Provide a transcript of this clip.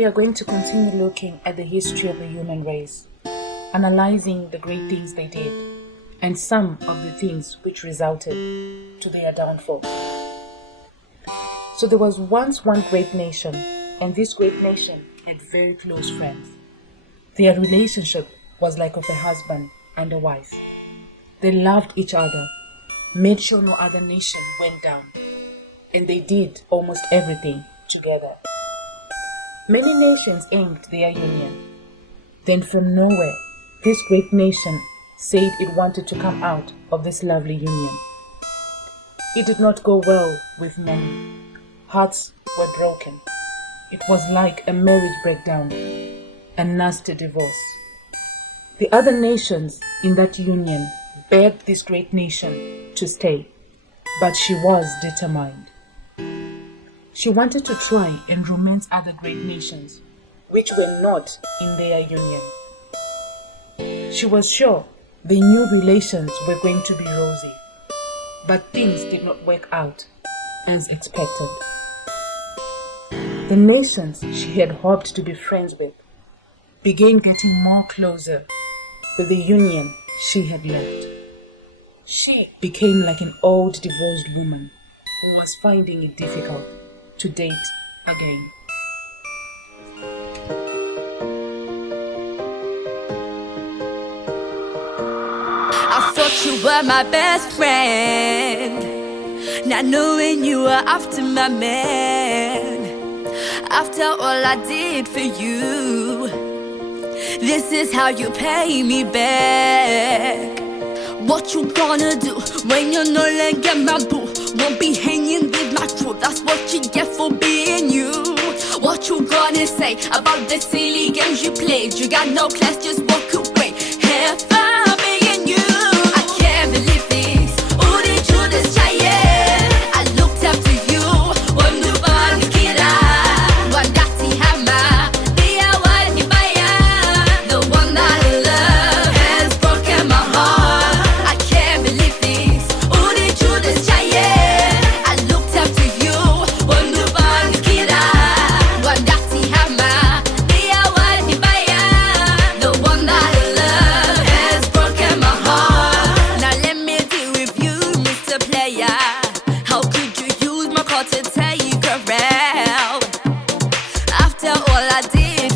we are going to continue looking at the history of the human race, analyzing the great things they did and some of the things which resulted to their downfall. So there was once one great nation, and this great nation had very close friends. Their relationship was like of a husband and a wife. They loved each other, made sure no other nation went down, and they did almost everything together. Many nations aimed their union. Then from nowhere, this great nation said it wanted to come out of this lovely union. It did not go well with many. Hearts were broken. It was like a marriage breakdown, a nasty divorce. The other nations in that union begged this great nation to stay, but she was determined. She wanted to try and romance other great nations which were not in their union. She was sure the new relations were going to be rosy, but things did not work out as expected. The nations she had hoped to be friends with began getting more closer with the union she had left. She became like an old divorced woman who was finding it difficult to date again. I thought you were my best friend, not knowing you were after my man. After all I did for you, this is how you pay me back. What you gonna do when you're no longer my boo? Won't be hanging with my crew, that's what you get for being you. What you gonna say about the silly games you played? You got no class, just walk away. Have fun being you. I can't believe this. 우리 주는 차에 I looked up to you. 원두 번기라 완같이 하마 미아와 니마야. The one that I love has broken my heart. I can't believe this. 우리 주는 차에 I looked up to you. 원두 번기라 완같이 하마 미아와 니마야. The one that I love has broken my heart. Now let me deal with you, Mr. Player. How could you use my call to take a round? After all I did